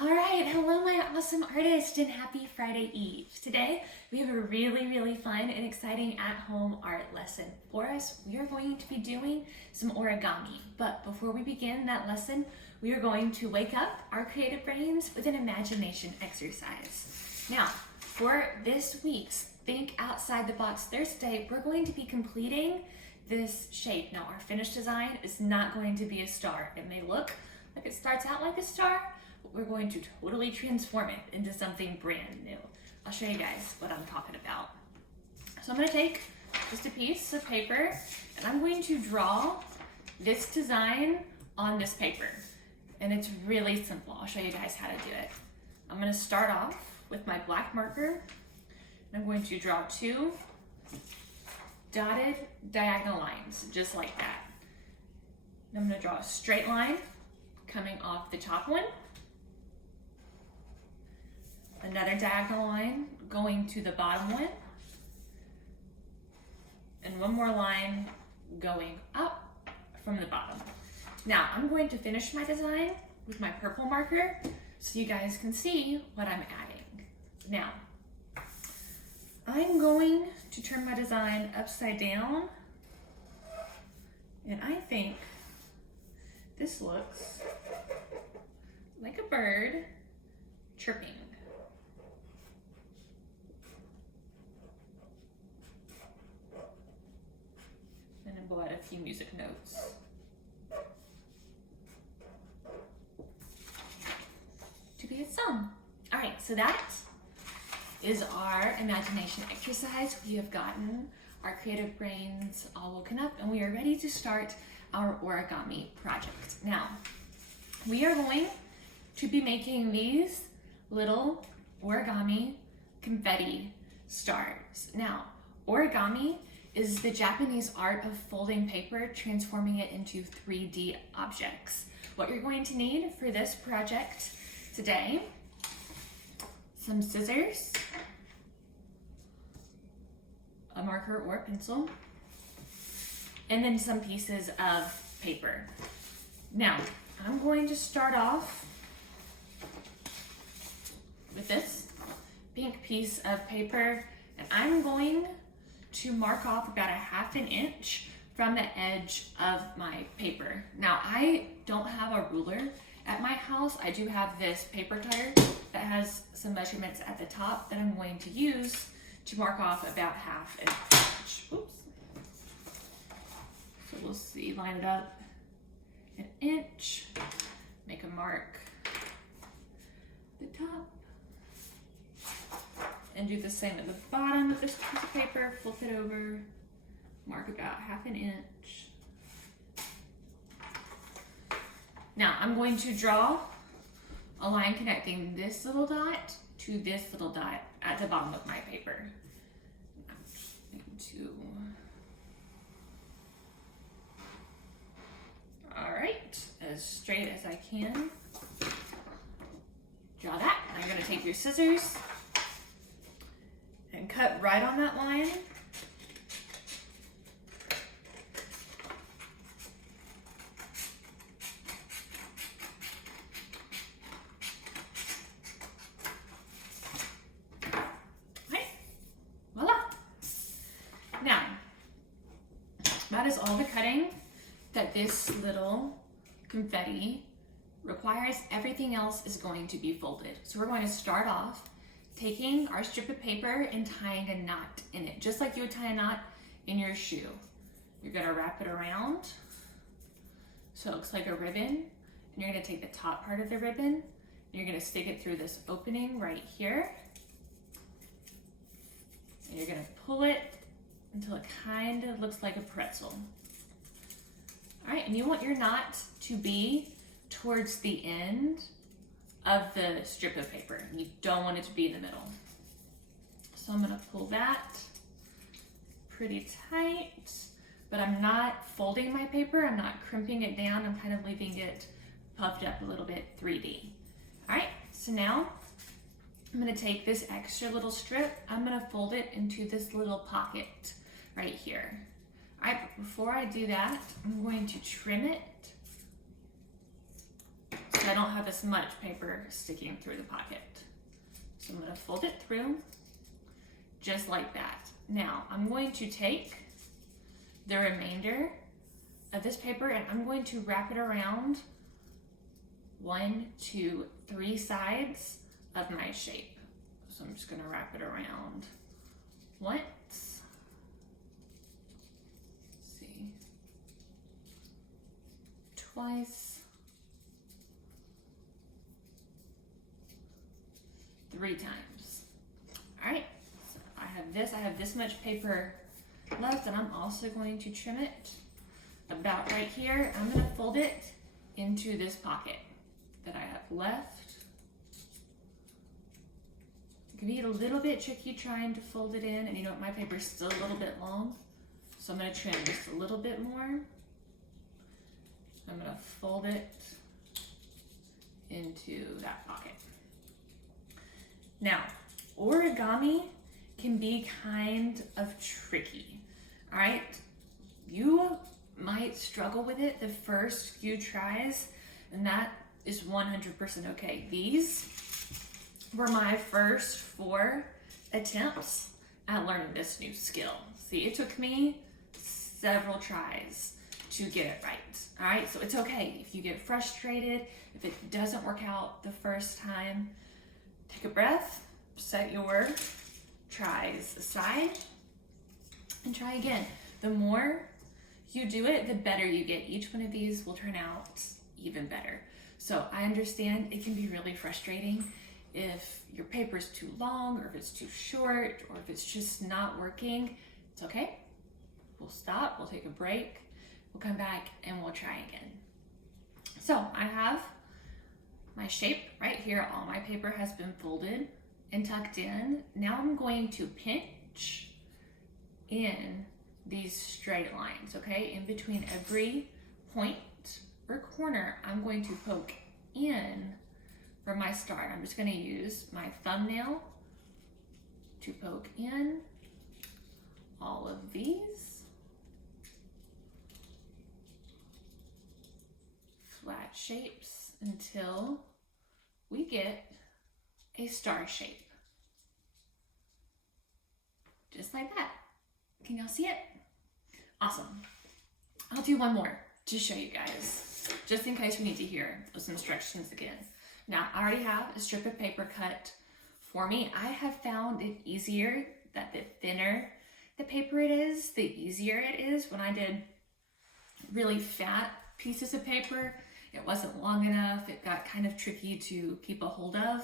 All right, hello my awesome artist and happy Friday Eve. Today we have a really fun and exciting at-home art lesson. For us, we are going to be doing some origami. But before we begin that lesson, we are going to wake up our creative brains with an imagination exercise. Now, for this week's Think Outside the Box Thursday, we're going to be completing this shape. Now, our finished design is not going to be a star. It may look like it starts out like a star, but we're going to totally transform it into something brand new. I'll show you guys what I'm talking about. So I'm going to take just a piece of paper and I'm going to draw this design on this paper. And it's really simple. I'll show you guys how to do it. I'm going to start off with my black marker. And I'm going to draw two dotted diagonal lines, just like that. And I'm going to draw a straight line coming off the top one. Another diagonal line going to the bottom one. And one more line going up from the bottom. Now, I'm going to finish my design with my purple marker so you guys can see what I'm adding. Now, I'm going to turn my design upside down, and I think this looks like a bird chirping. And then we'll add a few music notes. To be a song. All right, so that is our imagination exercise. We have gotten our creative brains all woken up and we are ready to start our origami project. Now, we are going to be making these little origami confetti stars. Now, origami is the Japanese art of folding paper, transforming it into 3D objects. What you're going to need for this project today: some scissors, a marker or a pencil, and then some pieces of paper. Now, I'm going to start off with this pink piece of paper, and I'm going to mark off about a ½ inch from the edge of my paper. Now, I don't have a ruler at my house. I do have this paper cutter that has some measurements at the top that I'm going to use to mark off about ½ an inch. Oops. So we'll see, line it up an inch, make a mark at the top, and do the same at the bottom of this piece of paper, flip it over, mark about ½ an inch. Now I'm going to draw a line connecting this little dot to this little dot at the bottom of my paper. I'm just going to, all right, as straight as I can. Draw that. I'm going to take your scissors and cut right on that line. That is all the cutting that this little confetti requires. Everything else is going to be folded. So we're going to start off taking our strip of paper and tying a knot in it, just like you would tie a knot in your shoe. You're gonna wrap it around so it looks like a ribbon, and you're gonna take the top part of the ribbon and you're gonna stick it through this opening right here, and you're gonna pull it until it kind of looks like a pretzel. All right, and you want your knot to be towards the end of the strip of paper. You don't want it to be in the middle. So I'm gonna pull that pretty tight, but I'm not folding my paper, I'm not crimping it down, I'm kind of leaving it puffed up a little bit 3D. All right, so now I'm gonna take this extra little strip, I'm gonna fold it into this little pocket right here. All right, before I do that, I'm going to trim it so I don't have as much paper sticking through the pocket. So I'm going to fold it through just like that. Now I'm going to take the remainder of this paper and I'm going to wrap it around 1, 2, 3 sides of my shape. So I'm just going to wrap it around once. Let's see. Twice. 3 times. All right, so I have this much paper left, and I'm also going to trim it about right here. I'm going to fold it into this pocket that I have left. It can be a little bit tricky trying to fold it in, and you know what, my paper is still a little bit long, so I'm going to trim just a little bit more. I'm going to fold it into that pocket. Now, origami can be kind of tricky, all right? You might struggle with it the first few tries, and that is 100% okay. These were my first 4 attempts at learning this new skill. See, it took me several tries to get it right, all right? So it's okay if you get frustrated, if it doesn't work out the first time. Take a breath, set your tries aside, and try again. The more you do it, the better you get. Each one of these will turn out even better. So I understand it can be really frustrating if your paper is too long, or if it's too short, or if it's just not working. It's okay. We'll stop, we'll take a break, we'll come back, and we'll try again. So I have my shape right here. All my paper has been folded and tucked in. Now I'm going to pinch in these straight lines, okay? In between every point or corner, I'm going to poke in for my start. I'm just going to use my thumbnail to poke in all of these. Flat shapes until we get a star shape. Just like that. Can y'all see it? Awesome. I'll do one more to show you guys, just in case we need to hear those instructions again. Now, I already have a strip of paper cut for me. I have found it easier that the thinner the paper it is, the easier it is. When I did really fat pieces of paper, it wasn't long enough. It got kind of tricky to keep a hold of.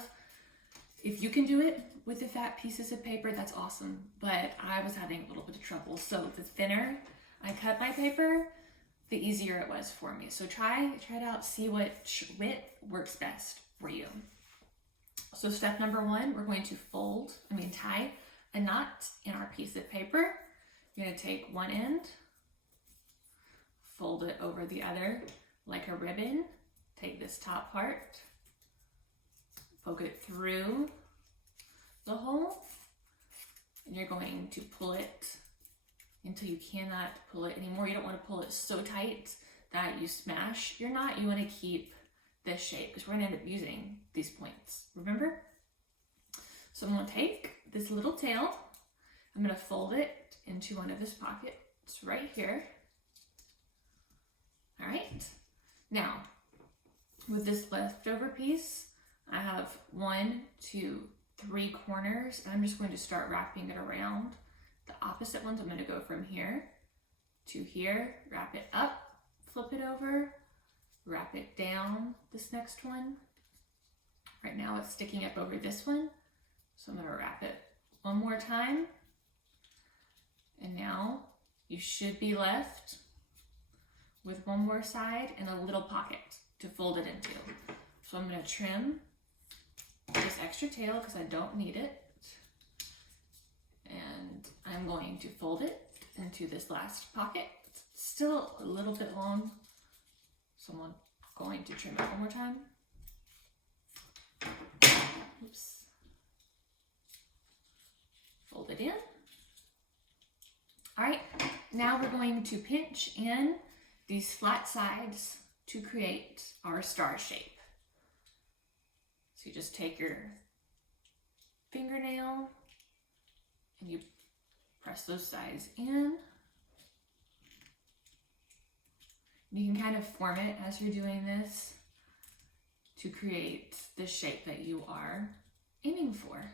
If you can do it with the fat pieces of paper, that's awesome. But I was having a little bit of trouble. So the thinner I cut my paper, the easier it was for me. So try it out, see what width works best for you. So step number 1, we're going to tie a knot in our piece of paper. You're going to take one end, fold it over the other like a ribbon. Take this top part, poke it through the hole, and you're going to pull it until you cannot pull it anymore. You don't want to pull it so tight that you smash your knot. You want to keep this shape because we're going to end up using these points, remember? So I'm going to take this little tail, I'm going to fold it into one of this pockets right here. All right. Now, with this leftover piece, I have 1, 2, 3 corners, and I'm just going to start wrapping it around the opposite ones. I'm going to go from here to here, wrap it up, flip it over, wrap it down this next one. Right now it's sticking up over this one, so I'm going to wrap it one more time. And now you should be left with one more side and a little pocket to fold it into. So I'm going to trim this extra tail because I don't need it. And I'm going to fold it into this last pocket. It's still a little bit long, so I'm going to trim it one more time. Oops. Fold it in. All right, now we're going to pinch in these flat sides to create our star shape. So you just take your fingernail and you press those sides in. You can kind of form it as you're doing this to create the shape that you are aiming for.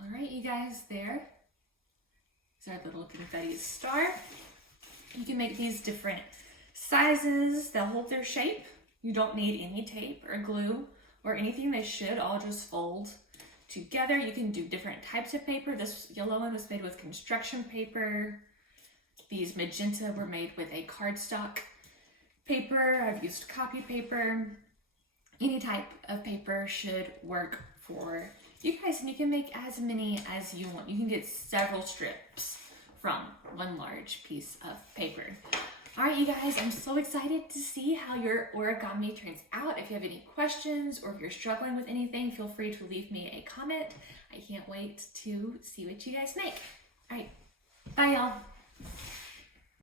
All right, you guys, there is our little confetti star. You can make these different sizes. They'll hold their shape. You don't need any tape or glue or anything. They should all just fold together. You can do different types of paper. This yellow one was made with construction paper. These magenta were made with a cardstock paper. I've used copy paper. Any type of paper should work for you guys, and you can make as many as you want. You can get several strips from one large piece of paper. All right, you guys, I'm so excited to see how your origami turns out. If you have any questions or if you're struggling with anything, feel free to leave me a comment. I can't wait to see what you guys make. All right, bye y'all.